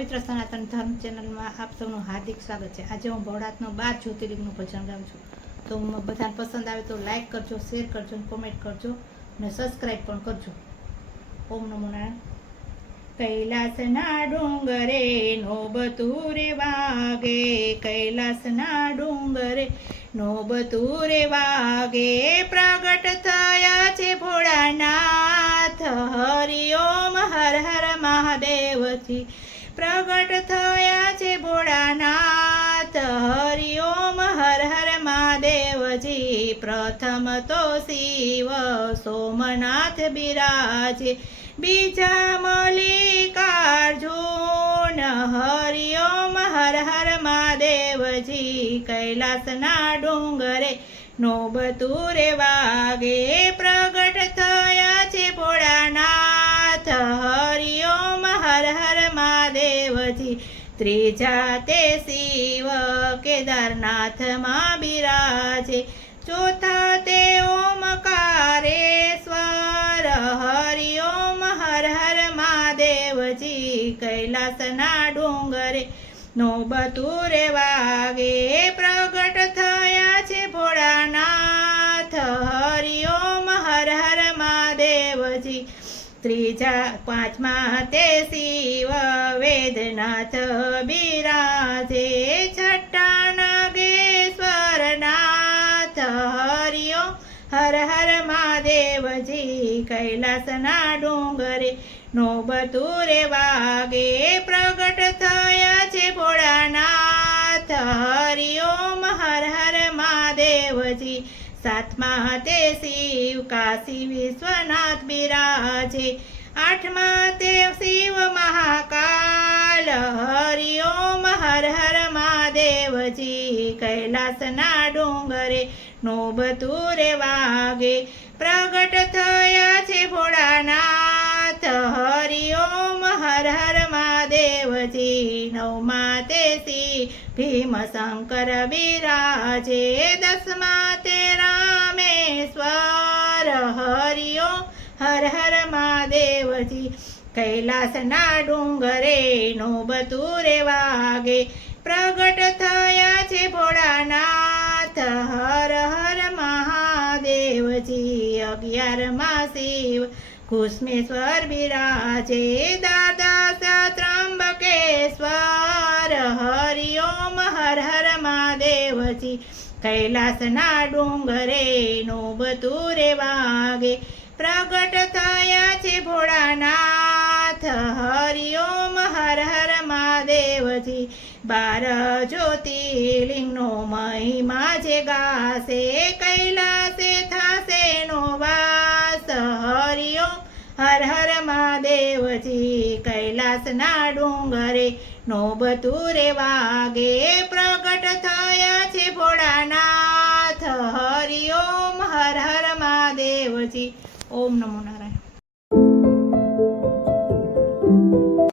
પવિત્ર સનાતન ધર્મ ચેનલમાં આપ સૌનું હાર્દિક સ્વાગત છે. આજે હું ભવડાતનો બાર જ્યોતિર્લિંગનું ભજન ગાઉં છું. તો બધાને પસંદ આવે તો લાઈક કરજો શેર કરજો કોમેન્ટ કરજો અને સબસ્ક્રાઈબ પણ કરજો. ઓમ નમો કૈલાસના ડુંગરે નોબતુરે વાગે કૈલાસના ડુંગરે નોબતુરે વાગે. પ્રગટ થયા છે ભોળાનાથ, હરિ ઓમ હર હર મહાદેવજી પ્રગટ થયા છે ભોળાનાથ. હરિ ઓમ હર હર મહાદેવજી. પ્રથમ તો શિવ સોમનાથ બિરાજે. બીજા મલ્લિકાર્જુન. હરિ ઓમ હર હર મહાદેવજી. કૈલાસના ડુંગરે નોબતુરે વાગે પ્રગટ ત્રીજા તે શિવ કેદારનાથમાં બિરાજે ચોથા તે ઓમકારેશ્વર હરિ ઓમ હર હર મહાદેવજી, કૈલાસના ડુંગરે નો બતુરે વાગે, પ્રગટ થયા છે ભોળાનાથ, હરિ ઓમ હર હર મહાદેવજી, ત્રીજા પાંચમા તે શિવ વેદનાથ બિરાજે છઠ્ઠા નાગેશ્વરનાથ હરિયો હર હર મહાદેવજી કૈલાસના ડુંગરે નોબતુરે વાગે પ્રગટ થયા છે ભોળાનાથ હરિ હર હર મહાદેવજી સાતમા તે શિવ કાશી વિશ્વનાથ બિરાજે આઠમા તે શિવ મહાકાલ હરિ ઓમ, હર હર મહાદેવજી. કૈલાસના ડુંગરે નોબતુરે વાગે. પ્રગટ થયા છે ભોળાનાથ. હરિ ઓમ, હર હર મહાદેવજી. નવમા તે શ્રી ભીમ શંકર બિરાજે. દસમા તે રામેશ્વર. હરિ ઓમ, હર હર મહાદેવજી. કૈલાસના ડુંગરે નોબતુરે વાગે. પ્રગટ થયા છે ભોળાનાથ, હર હર મહાદેવજી, અગિયારમાં શિવ. કુષ્મેશ્વર બિરાજે, દાદા ત્રંબકેશ્વર હરિ ઓમ હર હર મહાદેવજી. કૈલાસના ડુંગરે નોબતુરે વાગે. પ્રગટ થયા છે ભોળાનાથ હરિ ઓમ હર હર મહાદેવજી બાર જ્યોતિર્લિંગનો મહિમા જે ગાશે કૈલાસે થશે નો વાસ હરિ ઓમ હર હર મહાદેવજી કૈલાસના ડુંગરે નો બતુરે વાગે પ્રગટ થયા છે ભોળાનાથ હરિ ઓમ હર હર મહાદેવજી ઓમ નમો નારાયણ